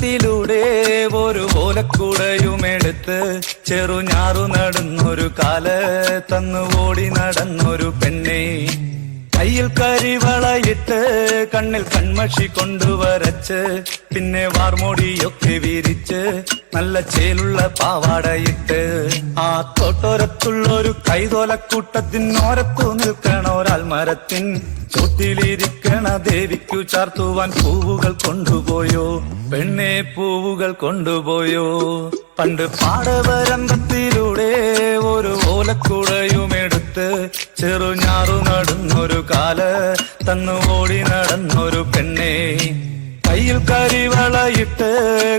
വരമ്പത്തിലൂടെ ഒരു ഓലക്കുടയുമെടുത്ത് ചെറുഞാറു നടന്നൊരു കാല് തന്നു ഓടി നടന്നൊരു പെണ്ണെ. കയ്യിൽ കരിവളയിട്ട് കണ്ണിൽ കൺമഷി കൊണ്ടുവരച്ച് പിന്നെ വാർമോടിയൊക്കെ വിരിച്ച് നല്ല ചേലുള്ള പാവാടയിട്ട് ആ തോട്ടോരത്തുള്ളൊരു കൈതോലക്കൂട്ടത്തിനോരത്തു നിൽക്കണ ഒരാൽമരത്തിൻ ചോട്ടിലിരിക്കണ ദേവിക്കു ചാർത്തുവാൻ പൂവുകൾ കൊണ്ടുപോയോ പെണ്ണെ, പൂവുകൾ കൊണ്ടുപോയോ. പണ്ട് പാടവരമ്പത്തിലൂടെ ഒരു ഓലക്കുടയുമെടുത്ത് ചെറുഞാറു നടന്നൊരു കാല് തന്നു ഓടി നടന്നൊരു പെണ്ണെ. കയ്യിൽ കരിവളയിട്ട്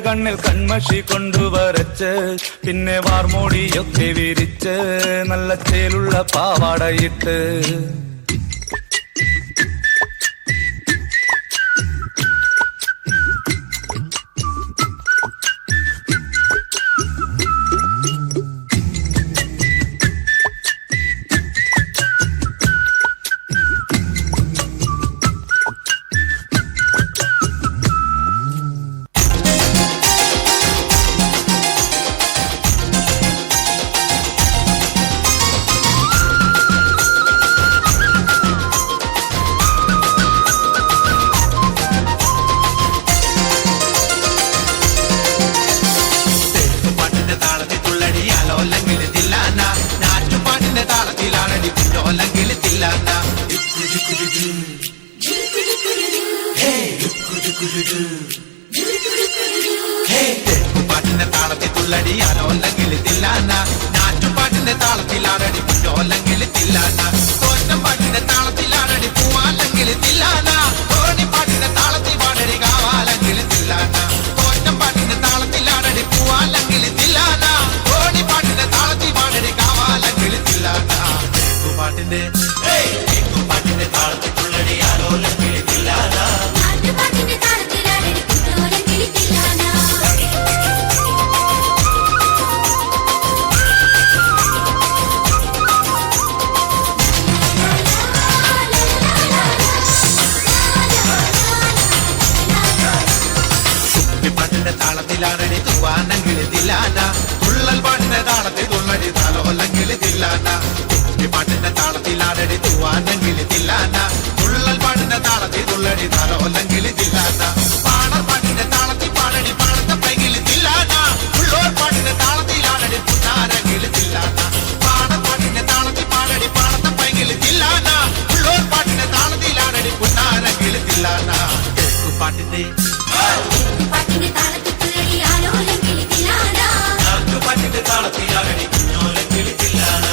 കണ്ണിൽ കൺമഷി കൊണ്ടുവരച്ച് പിന്നെ വാർമോടിയൊക്കെ വിരിച്ച് നല്ല ചേലുള്ള പാവാടയിട്ട് പാട്ടിന്റെ താളത്തിൽ തുള്ളടിയാലോ അല്ലെങ്കിൽ തില്ലാന, നാറ്റുപാട്ടിന്റെ താളത്തിലാണടി കുഞ്ഞോല്ലെങ്കിൽ തില്ലാന, തോറ്റം പാട്ടിന്റെ താളത്തിലാണടി പൂവാല്ലെങ്കിൽ തില്ലാന, തോണിപ്പാട്ടിന്റെ താളത്തിൽ പാടടി കാവാലെങ്കിൽ തില്ലാന, തോറ്റം പാട്ടിന്റെ താളത്തിലാണടി പൂവാലെങ്കിൽ തില്ലാന, തോണിപ്പാട്ടിന്റെ താളത്തിൽ പാടടി കാവാലെങ്കിൽ തില്ലാന. പാട്ടിന്റെ പാട്ടിന്റെ താളത്തിൽ തുള്ളടിയാലോ അല്ലെങ്കിൽ തില്ലാന. താളത്തിലാണടി തൂവാനെങ്കിൽ തില്ലാന, തുള്ളൽ പാട്ടിന്റെ താളത്തിൽ തുള്ളടി താലോല്ലെങ്കിൽ തില്ലാന. പാട്ടിന്റെ താളത്തിലാണടി തൂവാനെങ്കിൽ തില്ലാന, തുള്ളൽ പാട്ടിന്റെ താളത്തിൽ തുള്ളടി താലോല്ലെങ്കിൽ തില്ലാന. പാണർ പാട്ടിന്റെ താളത്തിൽ പാടടി പാടത്തെ പൈകിൽ തില്ലാന, ഉള്ളോർ പാട്ടിന്റെ താളത്തിലാണടി പുന്നാരെങ്കിൽ തില്ലാന. പാണർ പാട്ടിന്റെ താളത്തിൽ പാടടി പാടത്തെ പൈകിൽ തില്ലാന, ഉള്ളോർ പാട്ടിന്റെ താളത്തിലാണടി പുന്നാരെങ്കിൽ തില്ലാന. പാട്ടിന്റെ പാട്ടിന്റെ താളത്തിലാകടി കുഞ്ഞോലെങ്കിൽ തില്ലാന.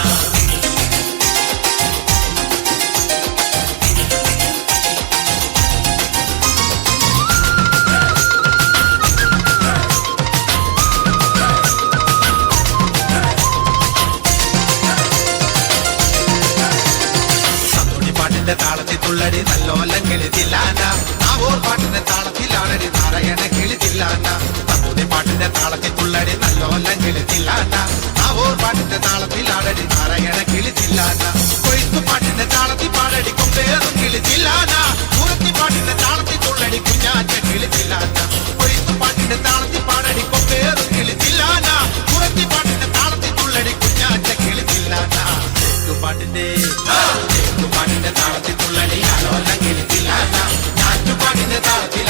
പാട്ടിന്റെ താളത്തിൽ തുള്ളടി നല്ലോല്ലെങ്കിൽ തില്ലാന, നാവൂർ പാട്ടിന്റെ താളത്തിലാണടി നാരായണങ്കിൽ തില്ലാന. പാട്ടിന്റെ താളത്തിൽ തുള്ളടി നല്ലോല്ലെങ്കിൽ തില്ലാന, നാവൂർ പാട്ടിന്റെ താളത്തിലാണടി നാരായണങ്കിൽ തില്ലാന. കൊയ്ത്തു പാട്ടിന്റെ താളത്തിൽ പാടടി കൊമ്പേറുങ്കിൽ തില്ലാന, പൂരത്തി പാട്ടിന്റെ താളത്തിൽ തുള്ളടി കുഞ്ഞാറ്റങ്കിൽ തില്ലാന. കൊയ്ത്തു പാട്ടിന്റെ താളത്തിൽ പാടടി കൊമ്പേറുങ്കിൽ തില്ലാന, പൂരത്തി പാട്ടിന്റെ താളത്തിൽ തുള്ളടി കുഞ്ഞാറ്റങ്കിൽ തില്ലാന. പാട്ടിന്റെ പാട്ടിന്റെ താളത്തിൽ തുള്ളടി ആലോല്ലെങ്കിൽ തില്ലാന, നാറ്റുപാട്ടിന്റെ താളത്തിൽ